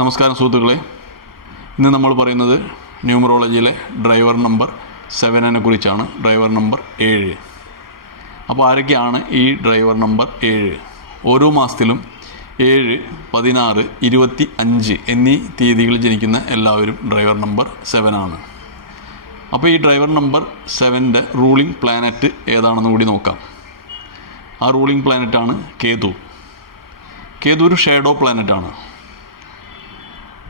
നമസ്കാരം സുഹൃത്തുക്കളെ, ഇന്ന് നമ്മൾ പറയുന്നത് ന്യൂമറോളജിയിലെ ഡ്രൈവർ നമ്പർ 7 കുറിച്ചാണ്. Driver number 7. അപ്പോൾ ആരൊക്കെയാണ് ഈ ഡ്രൈവർ നമ്പർ 7? ഓരോ മാസത്തിലും 7, 16, 25 എന്നീ തീയതികളിൽ ജനിക്കുന്ന എല്ലാവരും ഡ്രൈവർ നമ്പർ 7 ആണ്. അപ്പോൾ ഈ ഡ്രൈവർ നമ്പർ 7ൻ്റെ റൂളിംഗ് പ്ലാനറ്റ് ഏതാണെന്ന് കൂടി നോക്കാം. ആ റൂളിംഗ് പ്ലാനറ്റാണ് കേതു. കേതു ഒരു ഷേഡോ പ്ലാനറ്റാണ്.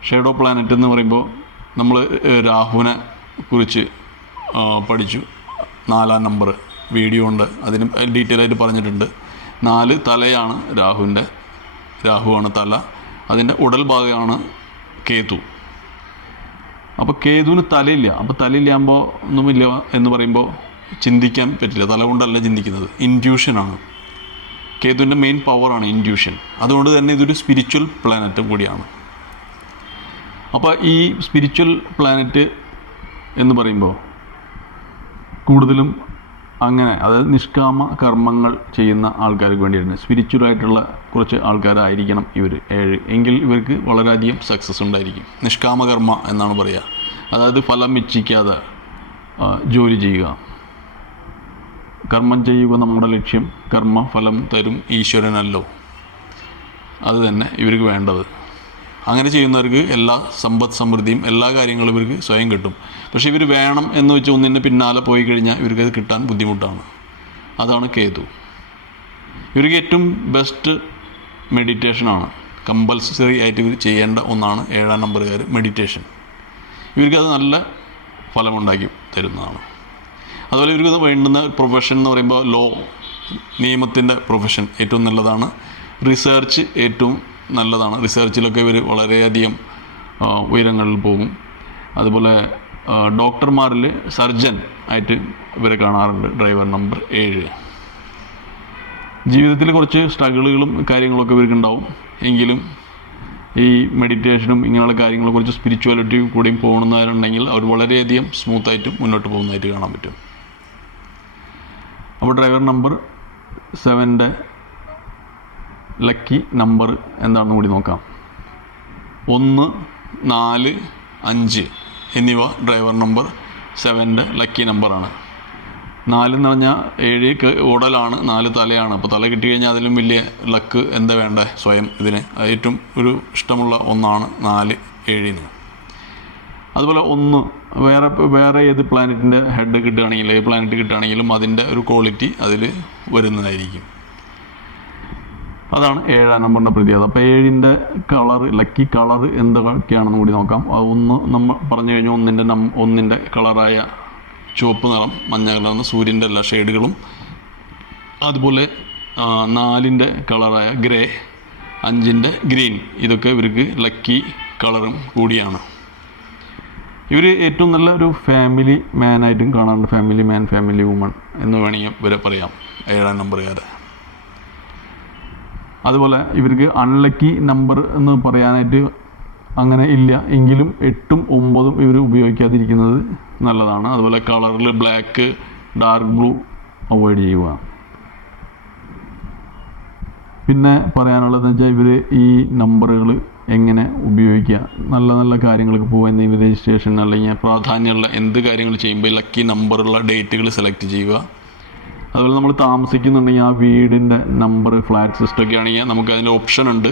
ഷേഡോ പ്ലാനറ്റ് എന്ന് പറയുമ്പോൾ നമ്മൾ രാഹുവിനെ കുറിച്ച് പഠിച്ചു. 4-ാം നമ്പർ വീഡിയോ ഉണ്ട്, അതിന് ഡീറ്റെയിൽ ആയിട്ട് പറഞ്ഞിട്ടുണ്ട്. 4 തലയാണ് രാഹുവാണ് തല, അതിൻ്റെ ഉടൽ ഭാഗമാണ് കേതു. അപ്പോൾ കേതുവിന് തലയില്ല. അപ്പോൾ തലയില്ലാകുമ്പോൾ ഒന്നുമില്ല എന്ന് പറയുമ്പോൾ ചിന്തിക്കാൻ പറ്റില്ല. തല കൊണ്ടല്ല ചിന്തിക്കുന്നത്, ഇൻറ്റ്യൂഷനാണ്. കേതുവിൻ്റെ മെയിൻ പവറാണ് ഇൻറ്റ്യൂഷൻ. അതുകൊണ്ട് തന്നെ ഇതൊരു സ്പിരിച്വൽ പ്ലാനറ്റ് കൂടിയാണ്. അപ്പോൾ ഈ സ്പിരിച്വൽ പ്ലാനറ്റ് എന്ന് പറയുമ്പോൾ കൂടുതലും അങ്ങനെ, അതായത് നിഷ്കാമ കർമ്മങ്ങൾ ചെയ്യുന്ന ആൾക്കാർക്ക് വേണ്ടിയാണ്. സ്പിരിച്വലായിട്ടുള്ള കുറച്ച് ആൾക്കാരായിരിക്കണം ഇവർ 7. എങ്കിൽ ഇവർക്ക് വളരെയധികം സക്സസ് ഉണ്ടായിരിക്കും. നിഷ്കാമകർമ്മ എന്നാണ് പറയുക. അതായത് ഫലം ഇച്ഛിക്കാതെ ജോലി ചെയ്യുക. കർമ്മം ചെയ്യുക നമ്മുടെ ലക്ഷ്യം. കർമ്മ ഫലം തരും ഈശ്വരനല്ലോ. അത് തന്നെ ഇവർക്ക് വേണ്ടത്. അങ്ങനെ ചെയ്യുന്നവർക്ക് എല്ലാ സമ്പദ് സമൃദ്ധിയും എല്ലാ കാര്യങ്ങളും ഇവർക്ക് സ്വയം കിട്ടും. പക്ഷേ ഇവർ വേണം എന്ന് വെച്ച് ഒന്നിൻ്റെ പിന്നാലെ പോയി കഴിഞ്ഞാൽ ഇവർക്കത് കിട്ടാൻ ബുദ്ധിമുട്ടാണ്. അതാണ് കേതു. ഇവർക്ക് ഏറ്റവും ബെസ്റ്റ് മെഡിറ്റേഷനാണ്. കമ്പൽസറി ആയിട്ട് ഇവർ ചെയ്യേണ്ട ഒന്നാണ് 7-ാം നമ്പറുകാർ മെഡിറ്റേഷൻ. ഇവർക്കത് നല്ല ഫലമുണ്ടാക്കി തരുന്നതാണ്. അതുപോലെ ഇവർക്ക് വേണ്ടുന്ന പ്രൊഫഷൻ എന്ന് പറയുമ്പോൾ ലോ, നിയമത്തിൻ്റെ പ്രൊഫഷൻ ഏറ്റവും നല്ലതാണ്. റിസർച്ച് ഏറ്റവും നല്ലതാണ്. റിസർച്ചിലൊക്കെ ഇവർ വളരെയധികം ഉയരങ്ങളിൽ പോകും. അതുപോലെ ഡോക്ടർമാരിൽ സർജൻ ആയിട്ട് ഇവരെ കാണാറുണ്ട് ഡ്രൈവർ നമ്പർ 7. ജീവിതത്തിൽ കുറച്ച് സ്ട്രഗിളുകളും കാര്യങ്ങളൊക്കെ ഇവർക്ക് ഉണ്ടാവും. എങ്കിലും ഈ മെഡിറ്റേഷനും ഇങ്ങനെയുള്ള കാര്യങ്ങളെ കുറിച്ച് സ്പിരിച്വാലിറ്റി കൂടിയും പോകുന്നവരുണ്ടെങ്കിൽ അവർ വളരെയധികം സ്മൂത്തായിട്ടും മുന്നോട്ട് പോകുന്നതായിട്ട് കാണാൻ പറ്റും. അപ്പോൾ ഡ്രൈവർ നമ്പർ 7ൻ്റെ ലക്കി നമ്പർ എന്താണെന്ന് കൂടി നോക്കാം. 1, 4, 5 എന്നിവ ഡ്രൈവർ നമ്പർ 7ൻ്റെ ലക്കി നമ്പറാണ്. 4 എന്ന് പറഞ്ഞാൽ 7 ഉടലാണ്, 4 തലയാണ്. അപ്പോൾ തല കിട്ടിക്കഴിഞ്ഞാൽ അതിലും വലിയ ലക്ക് എന്താ വേണ്ടേ സ്വയം. ഇതിന് ഏറ്റവും ഒരു ഇഷ്ടമുള്ള ഒന്നാണ് 4, 7. അതുപോലെ 1 വേറെ ഏത് പ്ലാനറ്റിൻ്റെ ഹെഡ് കിട്ടുകയാണെങ്കിലും ഏത് പ്ലാനറ്റ് കിട്ടുകയാണെങ്കിലും അതിൻ്റെ ഒരു ക്വാളിറ്റി അതിൽ വരുന്നതായിരിക്കും. അതാണ് 7-ാം നമ്പറിൻ്റെ പ്രത്യേകത. അപ്പോൾ 7ൻ്റെ കളർ, ലക്കി കളർ എന്തൊക്കെയാണെന്ന് കൂടി നോക്കാം. 1 നമ്മൾ പറഞ്ഞു കഴിഞ്ഞാൽ 1ൻ്റെ കളറായ ചുവപ്പ് നിറം, മഞ്ഞ കളർന്ന സൂര്യൻ്റെ എല്ലാ ഷെയ്ഡുകളും. അതുപോലെ 4ൻ്റെ കളറായ ഗ്രേ, 5ൻ്റെ ഗ്രീൻ, ഇതൊക്കെ ഇവർക്ക് ലക്കി കളറും കൂടിയാണ്. ഇവർ ഏറ്റവും നല്ല ഒരു ഫാമിലി മാനായിട്ടും കാണാറുണ്ട്. ഫാമിലി മാൻ, ഫാമിലി വുമൺ എന്ന് വേണമെങ്കിൽ ഇവരെ പറയാം 7-ാം നമ്പറുകാരെ. അതുപോലെ ഇവർക്ക് അൺലക്കി നമ്പർ എന്ന് പറയാനായിട്ട് അങ്ങനെ ഇല്ല. എങ്കിലും 8ഉം 9ഉം ഇവർ ഉപയോഗിക്കാതിരിക്കുന്നത് നല്ലതാണ്. അതുപോലെ കളറിൽ ബ്ലാക്ക്, ഡാർക്ക് ബ്ലൂ അവോയ്ഡ് ചെയ്യുക. പിന്നെ പറയാനുള്ളതെന്ന് വെച്ചാൽ ഇവർ ഈ നമ്പറുകൾ എങ്ങനെ ഉപയോഗിക്കുക, നല്ല നല്ല കാര്യങ്ങൾക്ക് പോകാൻ രജിസ്ട്രേഷൻ അല്ലെങ്കിൽ പ്രാധാന്യമുള്ള എന്ത് കാര്യങ്ങൾ ചെയ്യുമ്പോൾ ലക്കി നമ്പറുള്ള ഡേറ്റുകൾ സെലക്ട് ചെയ്യുക. അതുപോലെ നമ്മൾ താമസിക്കുന്നുണ്ടെങ്കിൽ ആ വീടിൻ്റെ നമ്പർ, ഫ്ലാറ്റ് സിസ്റ്റം ഒക്കെ ആണെങ്കിൽ നമുക്ക് അതിൻ്റെ ഓപ്ഷൻ ഉണ്ട്.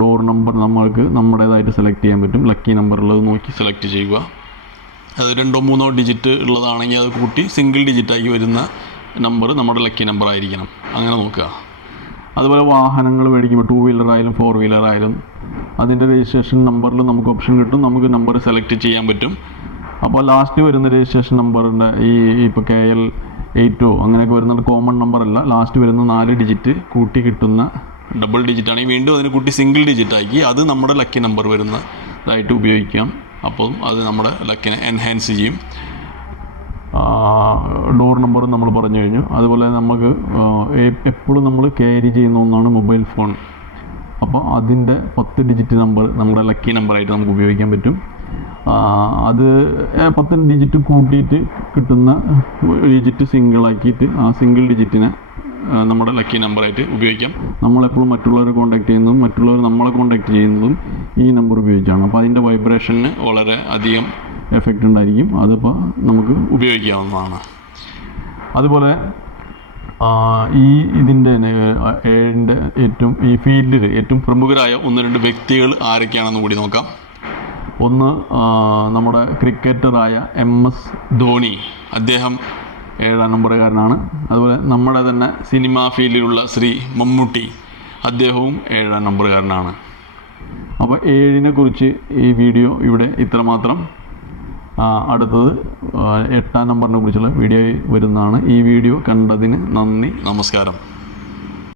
ഡോർ നമ്പർ നമ്മൾക്ക് നമ്മുടേതായിട്ട് സെലക്ട് ചെയ്യാൻ പറ്റും. ലക്കി നമ്പർ ഉള്ളത് നോക്കി സെലക്ട് ചെയ്യുക. അത് 2-3 ഡിജിറ്റ് ഉള്ളതാണെങ്കിൽ അത് കൂട്ടി സിംഗിൾ ഡിജിറ്റാക്കി വരുന്ന നമ്പർ നമ്മുടെ ലക്കി നമ്പർ ആയിരിക്കണം. അങ്ങനെ നോക്കുക. അതുപോലെ വാഹനങ്ങൾ മേടിക്കുമ്പോൾ 2 വീലർ ആയാലും 4 വീലർ ആയാലും അതിൻ്റെ രജിസ്ട്രേഷൻ നമ്പറിൽ നമുക്ക് ഓപ്ഷൻ കിട്ടും. നമുക്ക് നമ്പർ സെലക്ട് ചെയ്യാൻ പറ്റും. അപ്പോൾ ലാസ്റ്റ് വരുന്ന രജിസ്ട്രേഷൻ നമ്പറിൻ്റെ ഇപ്പോൾ KL 8 അങ്ങനെയൊക്കെ വരുന്ന കോമൺ നമ്പറല്ല. ലാസ്റ്റ് വരുന്ന 4 ഡിജിറ്റ് കൂട്ടി കിട്ടുന്ന ഡബിൾ ഡിജിറ്റ് ആണെങ്കിൽ വീണ്ടും അതിന് കൂട്ടി സിംഗിൾ ഡിജിറ്റ് ആക്കി അത് നമ്മുടെ ലക്കി നമ്പർ വരുന്നതായിട്ട് ഉപയോഗിക്കാം. അപ്പോൾ അത് നമ്മുടെ ലക്കിനെ എൻഹാൻസ് ചെയ്യും. ഡോർ നമ്പർ നമ്മൾ പറഞ്ഞു കഴിഞ്ഞു. അതുപോലെ നമുക്ക് എപ്പോഴും നമ്മൾ ക്യാരി ചെയ്യുന്ന ഒന്നാണ് മൊബൈൽ ഫോൺ. അപ്പോൾ അതിൻ്റെ 10 ഡിജിറ്റ് നമ്പർ നമ്മുടെ ലക്കി നമ്പറായിട്ട് നമുക്ക് ഉപയോഗിക്കാൻ പറ്റും. അത് 10 ഡിജിറ്റ് കൂട്ടിയിട്ട് കിട്ടുന്ന ഡിജിറ്റ് സിംഗിളാക്കിയിട്ട് ആ സിംഗിൾ ഡിജിറ്റിനെ നമ്മുടെ ലക്കി നമ്പറായിട്ട് ഉപയോഗിക്കാം. നമ്മളെപ്പോഴും മറ്റുള്ളവരെ കോൺടാക്ട് ചെയ്യുന്നതും മറ്റുള്ളവർ നമ്മളെ കോൺടാക്ട് ചെയ്യുന്നതും ഈ നമ്പർ ഉപയോഗിച്ചാണ്. അപ്പോൾ അതിൻ്റെ വൈബ്രേഷന് വളരെ അധികം എഫക്റ്റ് ഉണ്ടായിരിക്കും. അതിപ്പോൾ നമുക്ക് ഉപയോഗിക്കാവുന്നതാണ്. അതുപോലെ ഇതിൻ്റെ ഏഴിൻ്റെ ഈ ഫീൽഡിൽ ഏറ്റവും പ്രമുഖരായ 1-2 വ്യക്തികൾ ആരൊക്കെയാണെന്ന് കൂടി നോക്കാം. ഒന്ന് നമ്മുടെ ക്രിക്കറ്ററായ MS ധോണി, അദ്ദേഹം 7-ാം നമ്പറുകാരനാണ്. അതുപോലെ നമ്മുടെ തന്നെ സിനിമാ ഫീൽഡിലുള്ള ശ്രീ മമ്മൂട്ടി, അദ്ദേഹവും 7-ാം നമ്പറുകാരനാണ്. അപ്പോൾ 7-നെ കുറിച്ച് ഈ വീഡിയോ ഇവിടെ ഇത്രമാത്രം. അടുത്തത് 8-ാം നമ്പറിനെ കുറിച്ചുള്ള വീഡിയോ വരുന്നതാണ്. ഈ വീഡിയോ കണ്ടതിന് നന്ദി, നമസ്കാരം.